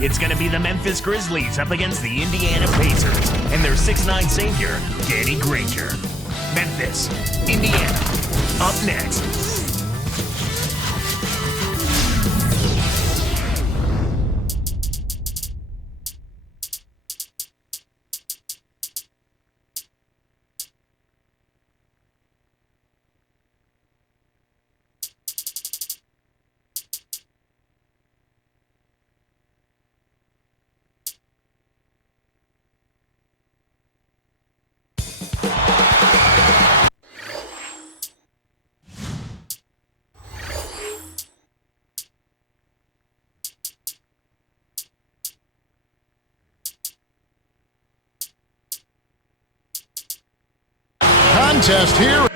It's going to be the Memphis Grizzlies up against the Indiana Pacers and their 6'9 savior, Danny Granger. Memphis, Indiana, up next. Contest here.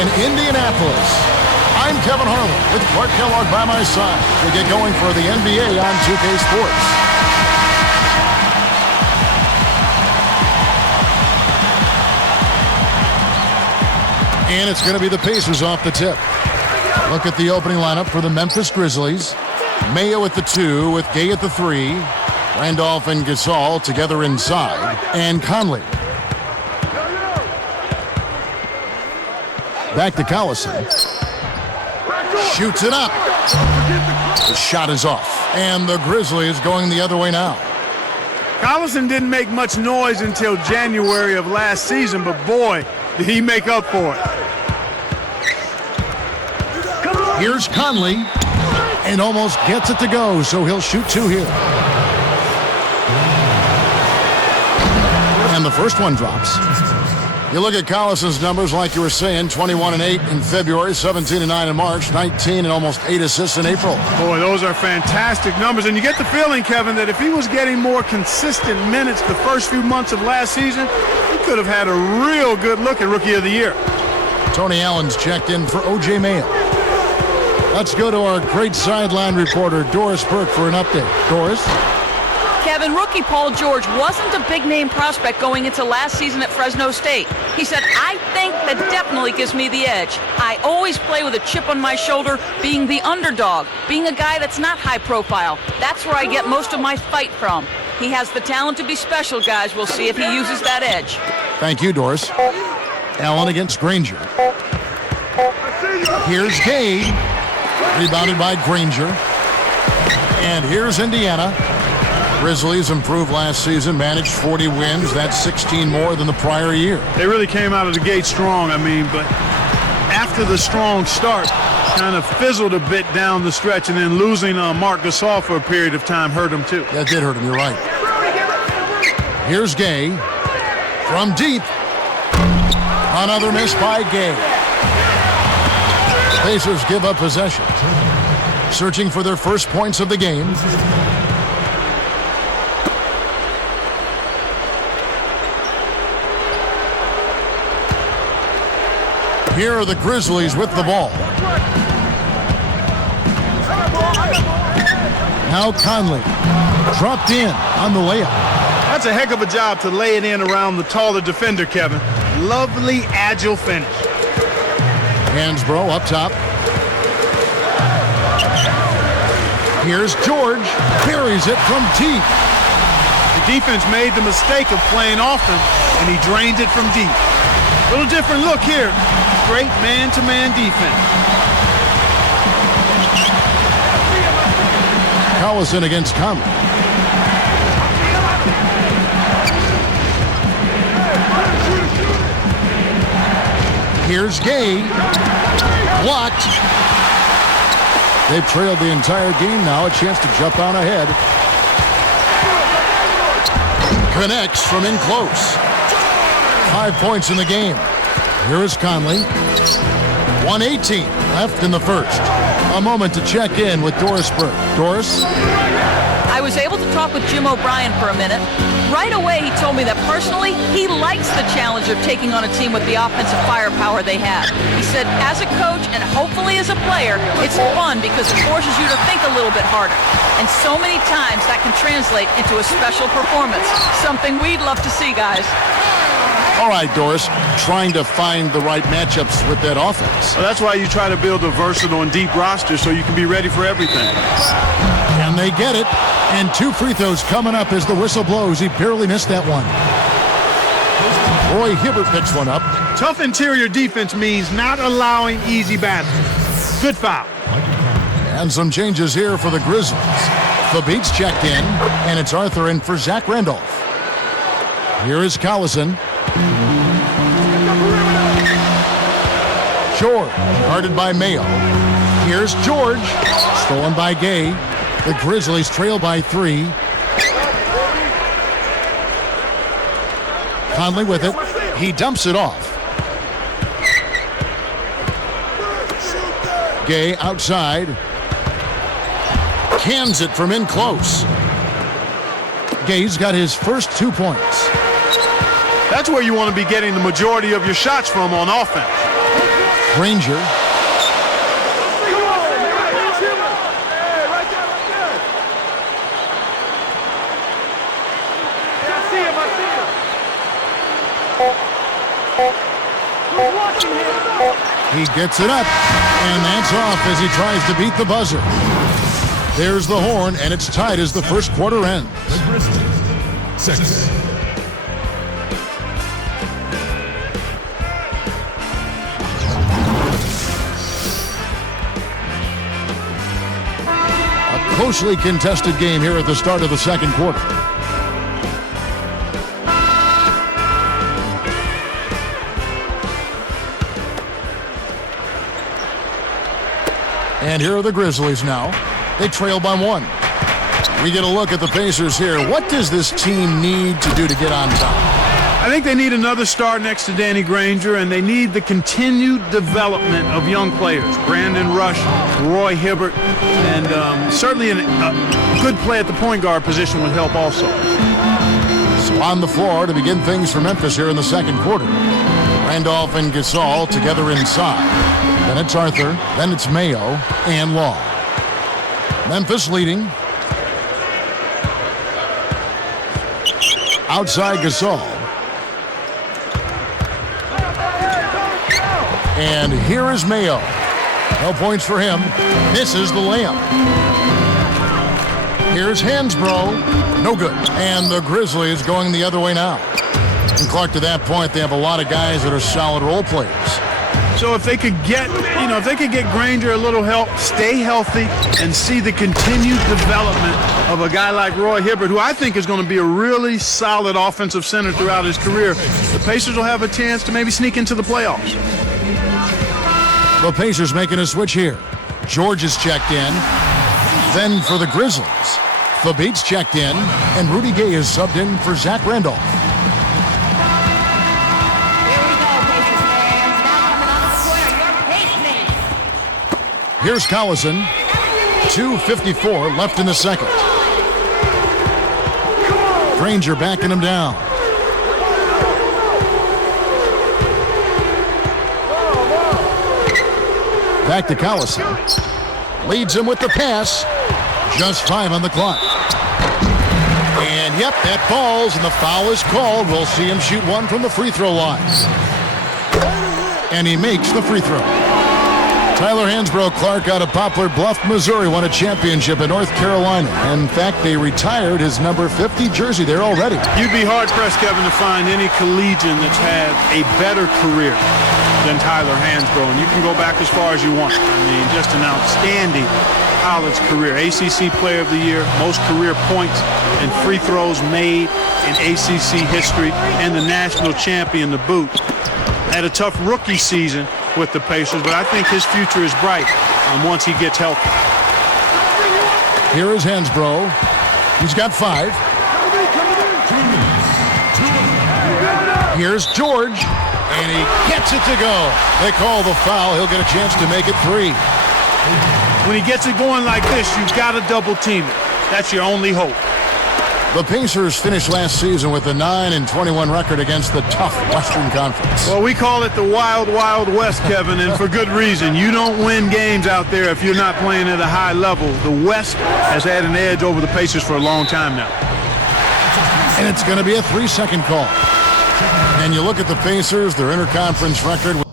In Indianapolis, I'm Kevin Harlan with Clark Kellogg by my side. We get going for the NBA on 2K Sports. And it's going to be the Pacers off the tip. Look at the opening lineup for the Memphis Grizzlies. Mayo at the 2 with Gay at the 3. Randolph and Gasol together inside. And Conley. Back to Collison. Shoots it up. The shot is off. And the Grizzlies going the other way now. Collison didn't make much noise until January of last season, but boy, did he make up for it. Here's Conley. And almost gets it to go, so he'll shoot 2 here. And the first one drops. You look at Collison's numbers, like you were saying, 21-8 in February, 17-9 in March, 19 and almost 8 assists in April. Boy, those are fantastic numbers. And you get the feeling, Kevin, that if he was getting more consistent minutes the first few months of last season, he could have had a real good look at Rookie of the Year. Tony Allen's checked in for O.J. Mayo. Let's go to our great sideline reporter, Doris Burke, for an update. Doris? Kevin, rookie Paul George wasn't a big-name prospect going into last season at Fresno State. He said, I think that definitely gives me the edge. I always play with a chip on my shoulder, being the underdog, being a guy that's not high profile. That's where I get most of my fight from. He has the talent to be special, guys. We'll see if he uses that edge. Thank you, Doris. Allen against Granger. Here's Gay. Rebounded by Granger. And here's Indiana. Grizzlies improved last season, managed 40 wins. That's 16 more than the prior year. They really came out of the gate strong, but after the strong start, kind of fizzled a bit down the stretch, and then losing Marc Gasol for a period of time hurt him too. That did hurt him, you're right. Here's Gay. From deep. Another miss by Gay. Pacers give up possession. Searching for their first points of the game. Here are the Grizzlies with the ball. Now Conley dropped in on the layup. That's a heck of a job to lay it in around the taller defender, Kevin. Lovely, agile finish. Hansbrough up top. Here's George. Carries it from deep. The defense made the mistake of playing often, and he drained it from deep. Little different look here. Great man-to-man defense. Collison against Conley. Here's Gay. Blocked. They've trailed the entire game now. A chance to jump on ahead. Connects from in close. 5 points in the game. Here is Conley. 1:18 left in the first. A moment to check in with Doris Burke. Doris? I was able to talk with Jim O'Brien for a minute. Right away, he told me that personally, he likes the challenge of taking on a team with the offensive firepower they have. He said, as a coach and hopefully as a player, it's fun because it forces you to think a little bit harder. And so many times that can translate into a special performance. Something we'd love to see, guys. All right, Doris, trying to find the right matchups with that offense. Well, that's why you try to build a versatile and deep roster so you can be ready for everything. And they get it. And 2 free throws coming up as the whistle blows. He barely missed that one. Roy Hibbert picks one up. Tough interior defense means not allowing easy baskets. Good foul. And some changes here for the Grizzlies. The Beats checked in, and it's Arthur in for Zach Randolph. Here is Collison. Short, guarded by Mayo. Here's George, stolen by Gay. The Grizzlies trail by 3. Conley with it. He dumps it off. Gay outside. Cans it from in close. Gay's got his first 2 points. That's where you want to be getting the majority of your shots from on offense. Granger. He gets it up, and that's off as he tries to beat the buzzer. There's the horn, and it's tied as the first quarter ends. The Grizzlies, 6. A closely contested game here at the start of the second quarter. And here are the Grizzlies now. They trail by 1. We get a look at the Pacers here. What does this team need to do to get on top? I think they need another star next to Danny Granger, and they need the continued development of young players. Brandon Rush, Roy Hibbert, and certainly a good play at the point guard position would help also. So on the floor to begin things for Memphis here in the second quarter. Randolph and Gasol together inside. Then it's Arthur, then it's Mayo and Law. Memphis leading. Outside Gasol. And here is Mayo. No points for him. Misses the layup. Here's Hansbrough. No good. And the Grizzlies going the other way now. And Clark, to that point, they have a lot of guys that are solid role players. So if they could get, Granger a little help, stay healthy, and see the continued development of a guy like Roy Hibbert, who I think is going to be a really solid offensive center throughout his career, the Pacers will have a chance to maybe sneak into the playoffs. The Pacers making a switch here. George is checked in. Then for the Grizzlies, the Beats checked in, and Rudy Gay is subbed in for Zach Randolph. Here's Collison. 2:54 left in the second. Granger backing him down. Back to Collison. Leads him with the pass. Just 5 on the clock. And yep, that falls, and the foul is called. We'll see him shoot one from the free throw line. And he makes the free throw. Tyler Hansbrough Clark out of Poplar Bluff, Missouri, won a championship in North Carolina. In fact, they retired his number 50 jersey there already. You'd be hard-pressed, Kevin, to find any collegian that's had a better career than Tyler Hansbrough, and you can go back as far as you want. I mean, just an outstanding college career. ACC Player of the Year, most career points and free throws made in ACC history, and the national champion to boot. Had a tough rookie season with the Pacers, but I think his future is bright once he gets healthy. Here is Hansbrough. He's got 5. Here's George, and he gets it to go. They call the foul. He'll get a chance to make it 3. When he gets it going like this, you've got to double team it. That's your only hope. The Pacers finished last season with a 9-21 record against the tough Western Conference. Well, we call it the Wild, Wild West, Kevin, and for good reason. You don't win games out there if you're not playing at a high level. The West has had an edge over the Pacers for a long time now. And it's going to be a 3-second call. And you look at the Pacers, their interconference record.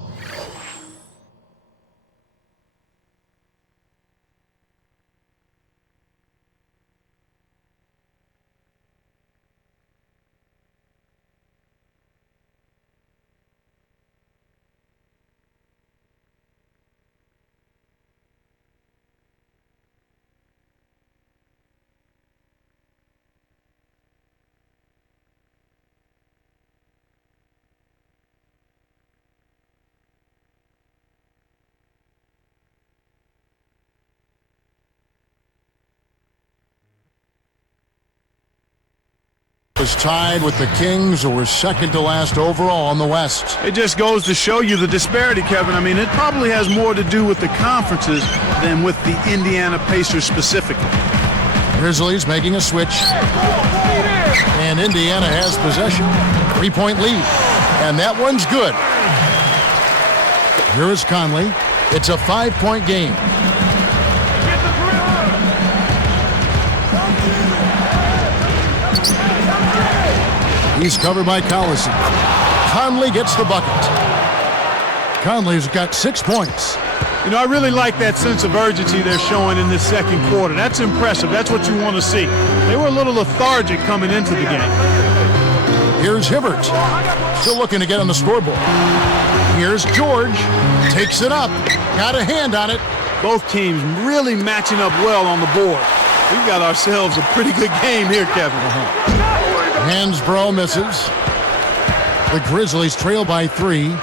Was tied with the Kings, who were second to last overall in the West. It just goes to show you the disparity, Kevin. I mean, it probably has more to do with the conferences than with the Indiana Pacers specifically. Grizzlies making a switch. And Indiana has possession. 3-point lead. And that one's good. Here is Conley. It's a 5-point game. He's covered by Collison. Conley gets the bucket. Conley's got 6 points. You know, I really like that sense of urgency they're showing in this second quarter. That's impressive. That's what you want to see. They were a little lethargic coming into the game. Here's Hibbert. Still looking to get on the scoreboard. Here's George. Takes it up. Got a hand on it. Both teams really matching up well on the board. We've got ourselves a pretty good game here, Kevin. Hansbrough misses. The Grizzlies trail by 3.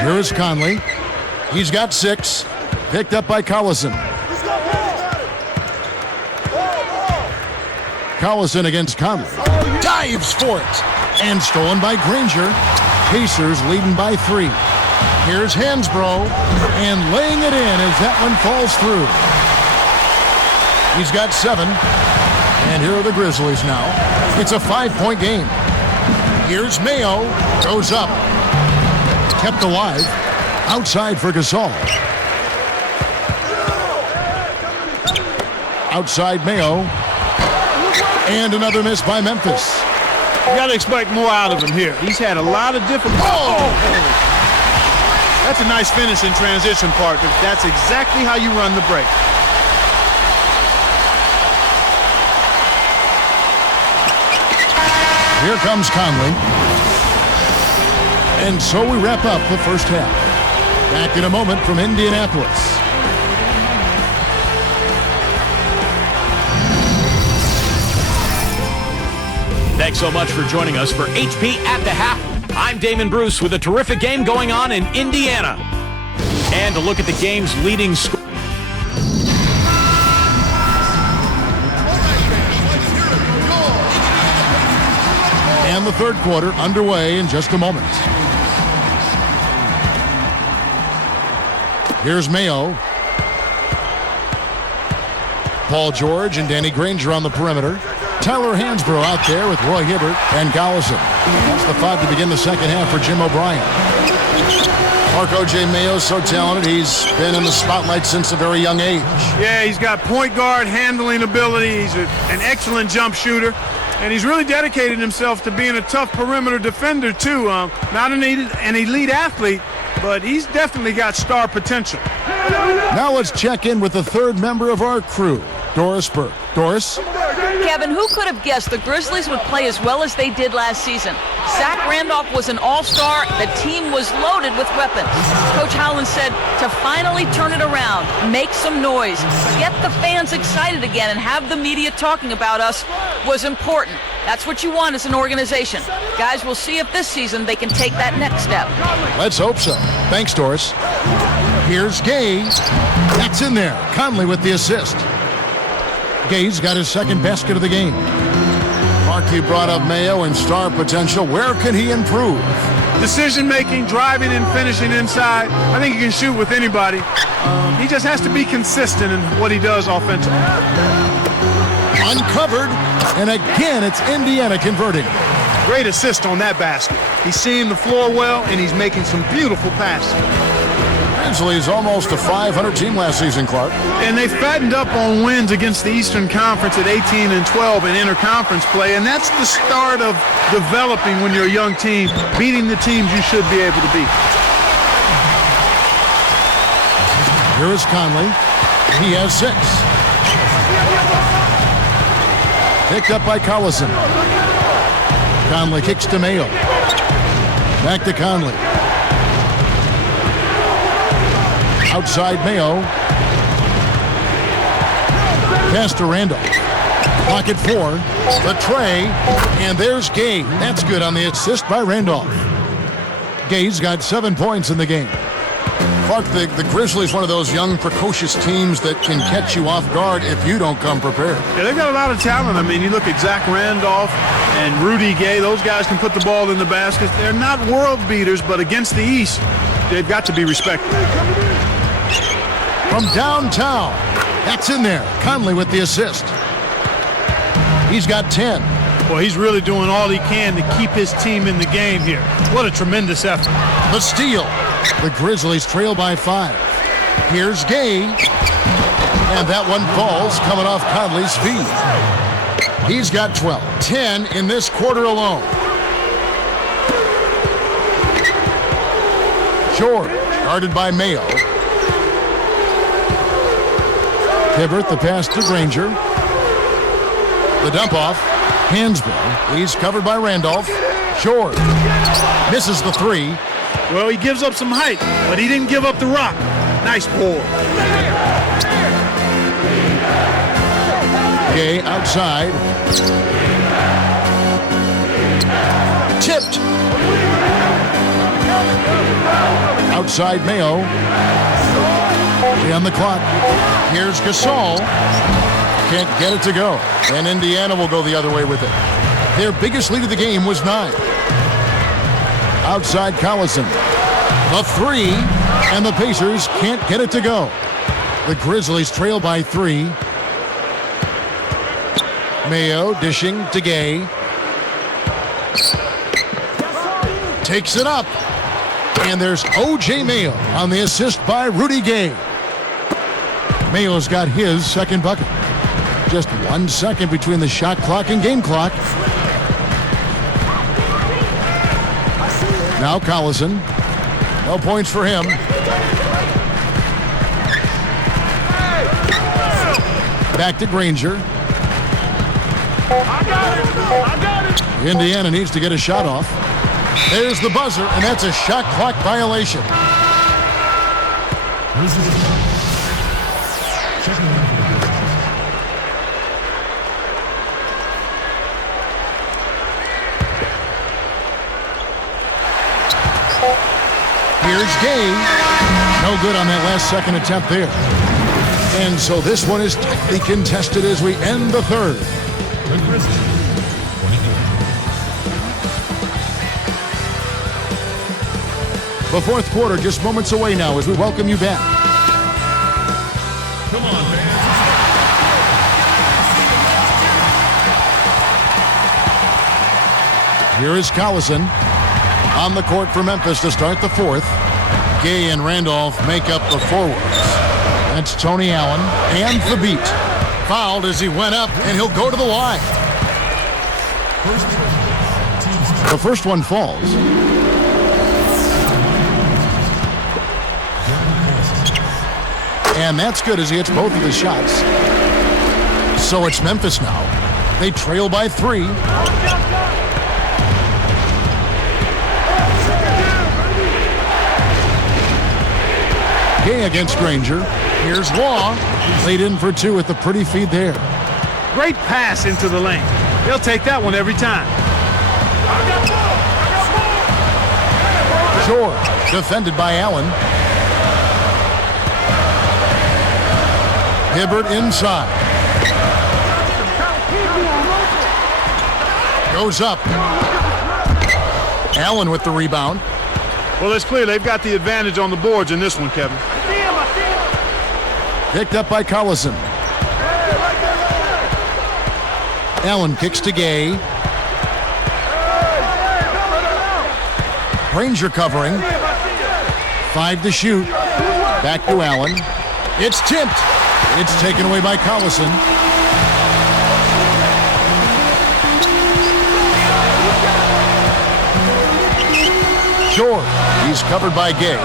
Here's Conley. He's got 6. Picked up by Collison. Collison against Conley. Dives for it. And stolen by Granger. Pacers leading by 3. Here's Hansbrough. And laying it in as that one falls through. He's got 7. And here are the Grizzlies now. It's a 5-point game. Here's Mayo. Goes up. Kept alive. Outside for Gasol. Outside Mayo. And another miss by Memphis. You got to expect more out of him here. He's had a lot of different... Oh! That's a nice finish in transition, partner. That's exactly how you run the break. Here comes Conley. And so we wrap up the first half. Back in a moment from Indianapolis. Thanks so much for joining us for HP at the Half. I'm Damon Bruce with a terrific game going on in Indiana. And to look at the game's leading score. And the third quarter underway in just a moment. Here's Mayo. Paul George and Danny Granger on the perimeter. Tyler Hansbrough out there with Roy Hibbert and Collison. That's the 5 to begin the second half for Jim O'Brien. Mark O.J. Mayo's so talented, he's been in the spotlight since a very young age. Yeah, he's got point guard handling ability. He's an excellent jump shooter. And he's really dedicated himself to being a tough perimeter defender, too. Not an elite athlete, but he's definitely got star potential. Now let's check in with the third member of our crew, Doris Burke. Doris? Kevin, who could have guessed the Grizzlies would play as well as they did last season? Zach Randolph was an all-star. The team was loaded with weapons. Coach Howland said to finally turn it around, make some noise, get the fans excited again, and have the media talking about us was important. That's what you want as an organization. Guys, we'll see if this season they can take that next step. Let's hope so. Thanks, Doris. Here's Gay. That's in there. Conley with the assist. Gay's got his second basket of the game. Mark, you brought up Mayo and star potential. Where can he improve? Decision-making, driving and finishing inside. I think he can shoot with anybody. He just has to be consistent in what he does offensively. Uncovered, and again, it's Indiana converting. Great assist on that basket. He's seeing the floor well, and he's making some beautiful passes. Grizzlies almost a 500 team last season, Clark. And they fattened up on wins against the Eastern Conference at 18 and 12 in interconference play, and that's the start of developing when you're a young team, beating the teams you should be able to beat. Here is Conley. He has 6. Picked up by Collison. Conley kicks to Mayo. Back to Conley. Outside Mayo. Pass to Randolph. Pocket 4. The tray. And there's Gay. That's good on the assist by Randolph. Gay's got 7 points in the game. Clark, the Grizzlies, one of those young, precocious teams that can catch you off guard if you don't come prepared. Yeah, they've got a lot of talent. I mean, you look at Zach Randolph and Rudy Gay. Those guys can put the ball in the basket. They're not world beaters, but against the East, they've got to be respected. From downtown, that's in there. Conley with the assist. He's got 10. Well, he's really doing all he can to keep his team in the game here. What a tremendous effort. The steal. The Grizzlies trail by 5. Here's Gay. And that one falls coming off Conley's feet. He's got 12. 10 in this quarter alone. George, guarded by Mayo. Joedirt, the pass to Granger. The dump off. Hansbrough. He's covered by Randolph. George misses the 3. Well, he gives up some height, but he didn't give up the rock. Nice ball. Gay outside. Tipped. Outside Mayo. On the clock. Here's Gasol. Can't get it to go. And Indiana will go the other way with it. Their biggest lead of the game was 9. Outside Collison. The 3. And the Pacers can't get it to go. The Grizzlies trail by 3. Mayo dishing to Gay. Takes it up. And there's O.J. Mayo on the assist by Rudy Gay. Mayo's got his second bucket. Just 1 second between the shot clock and game clock. Now Collison. No points for him. Back to Granger. Indiana needs to get a shot off. There's the buzzer, and that's a shot clock violation. Here's Gay. No good on that last second attempt there. And so this one is tightly contested as we end the third. The fourth quarter just moments away now as we welcome you back. Come on, man. Here is Collison on the court for Memphis to start the fourth. Gay and Randolph make up the forwards. That's Tony Allen and the beat. Fouled as he went up, and he'll go to the line. The first one falls. And that's good as he hits both of his shots. So it's Memphis now. They trail by 3. Gay against Granger. Here's Law. Laid in for 2 with the pretty feed there. Great pass into the lane. They'll take that one every time. George, defended by Allen. Hibbert inside. Goes up. Allen with the rebound. Well, it's clear they've got the advantage on the boards in this one, Kevin. Picked up by Collison. Allen kicks to Gay. Granger covering. 5 to shoot. Back to Allen. It's tipped. It's taken away by Collison. George. He's covered by Gay.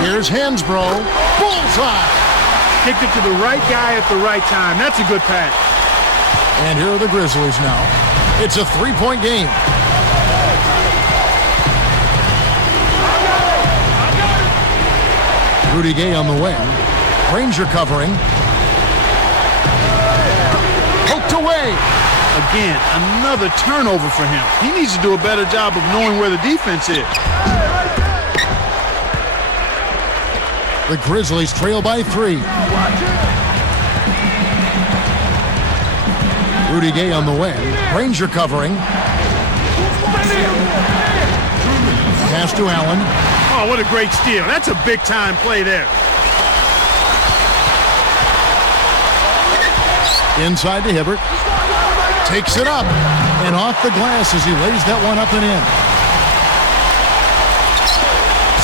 Here's Hansbrough. Bullseye. Kicked it to the right guy at the right time. That's a good pass. And here are the Grizzlies now. It's a 3-point game. Rudy Gay on the wing. Granger covering. Poked away. Again, another turnover for him. He needs to do a better job of knowing where the defense is. The Grizzlies trail by 3. Rudy Gay on the wing. Granger covering. Pass to Allen. Oh, what a great steal. That's a big-time play there. Inside to Hibbert. Takes it up. And off the glass as he lays that one up and in.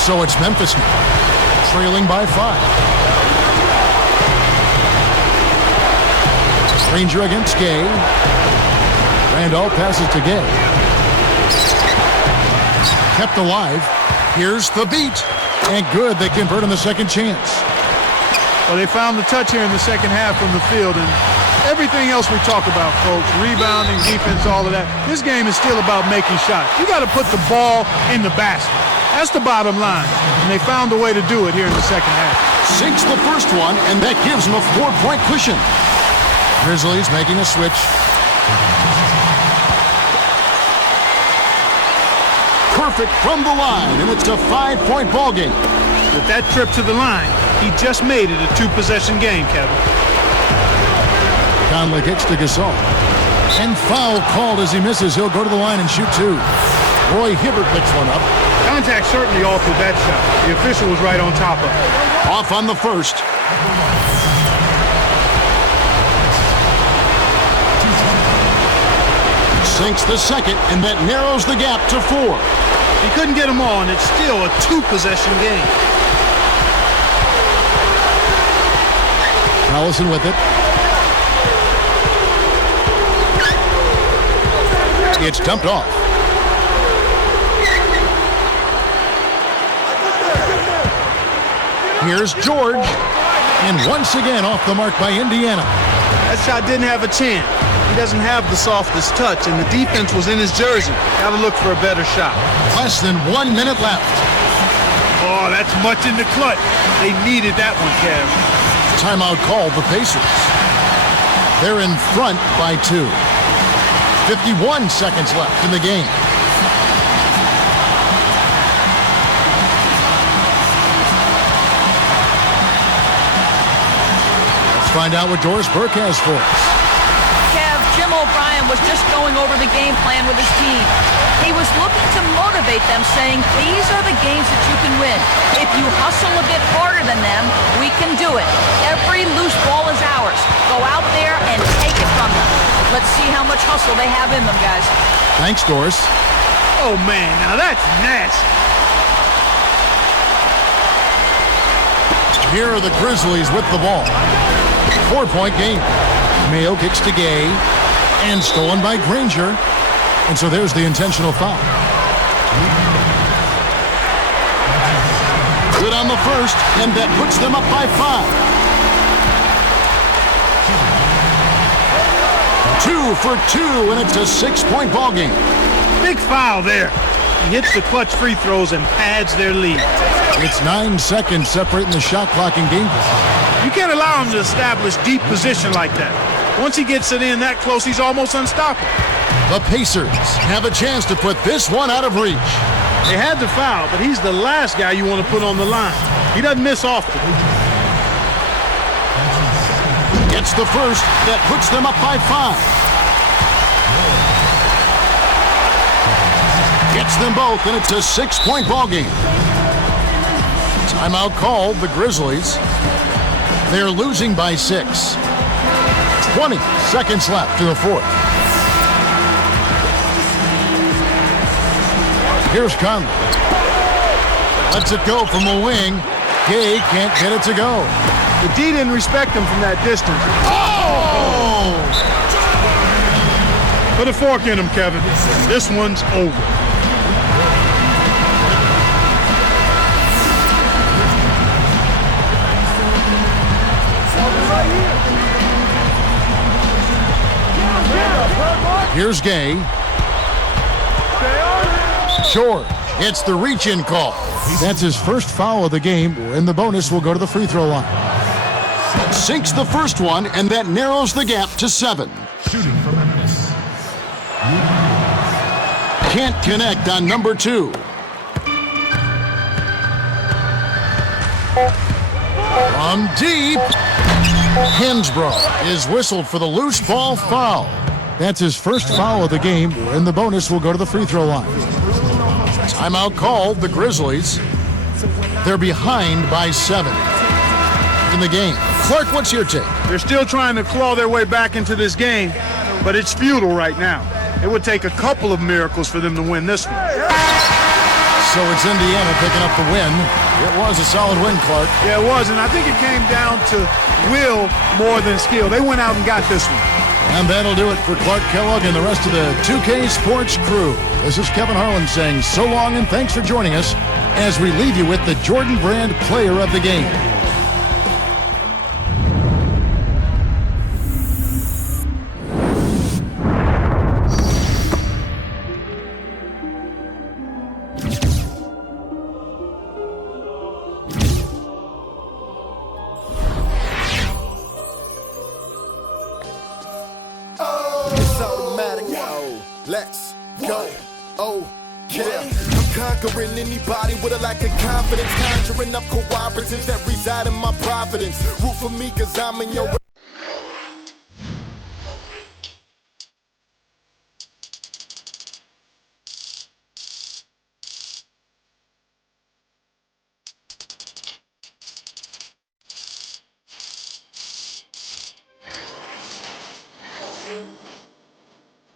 So it's Memphis now. Trailing by 5. Granger against Gay. Randolph passes to Gay. Kept alive. Here's the beat. And good, they convert on the second chance. Well, they found the touch here in the second half from the field, and everything else we talk about, folks, rebounding, defense, all of that, this game is still about making shots. You got to put the ball in the basket. That's the bottom line, and they found a way to do it here in the second half. Sinks the first one, and that gives them a 4-point cushion. Grizzlies making a switch. Perfect from the line, and it's a 5-point ball game. With that trip to the line, he just made it a 2-possession game, Kevin. Conley kicks to Gasol. And foul called as he misses. He'll go to the line and shoot 2. Roy Hibbert picks one up. Contact certainly altered that shot. The official was right on top of it. Off on the first. Sinks the second, and that narrows the gap to 4. He couldn't get them all, and it's still a 2-possession game. Allison with it. It's dumped off. Here's George. And once again off the mark by Indiana. That shot didn't have a chance. He doesn't have the softest touch, and the defense was in his jersey. Got to look for a better shot. Less than 1 minute left. Oh, that's much in the clutch. They needed that one, Kev. Timeout called the Pacers. They're in front by 2. 51 seconds left in the game. Let's find out what Doris Burke has for us. Kev, Jim O'Brien was just going over the game plan with his team. He was looking to motivate them, saying, these are the games that you can win. If you hustle a bit harder than them, we can do it. Every loose ball is ours. Go out there and take it from them. Let's see how much hustle they have in them, guys. Thanks, Doris. Oh, man, now that's nasty. Here are the Grizzlies with the ball. 4-point game. Mayo kicks to Gay. And stolen by Granger. And so there's the intentional foul. Good on the first, and that puts them up by 5. 2 for 2, and it's a 6-point ball game. Big foul there. He hits the clutch free throws and pads their lead. It's 9 seconds separating the shot clock and game. You can't allow him to establish deep position like that. Once he gets it in that close, he's almost unstoppable. The Pacers have a chance to put this one out of reach. They had the foul, but he's the last guy you want to put on the line. He doesn't miss often. Gets the first. That puts them up by 5. Gets them both, and it's a 6-point ball game. Timeout called, the Grizzlies. They're losing by 6. 20 seconds left in the fourth. Here's Conley. Lets it go from the wing. Gay can't get it to go. The D didn't respect him from that distance. Oh! Put a fork in him, Kevin. This one's over. Here's Gay. Short. It's the reach-in call. That's his first foul of the game, and the bonus will go to the free throw line. Sinks the first one, and that narrows the gap to 7. Shooting from Memphis. Can't connect on number 2. From deep. Hinsbrough is whistled for the loose ball foul. That's his first foul of the game, and the bonus will go to the free throw line. Timeout called, the Grizzlies. They're behind by 7 in the game. Clark, what's your take? They're still trying to claw their way back into this game, but it's futile right now. It would take a couple of miracles for them to win this one. So it's Indiana picking up the win. It was a solid win, Clark. Yeah, it was, and I think it came down to will more than skill. They went out and got this one. And that'll do it for Clark Kellogg and the rest of the 2K Sports crew. This is Kevin Harlan saying so long and thanks for joining us as we leave you with the Jordan Brand Player of the Game. Let's go. Oh, yeah. I'm conquering anybody with a lack of confidence. Conjuring up cooperatives that reside in my providence. Root for me, cause I'm in your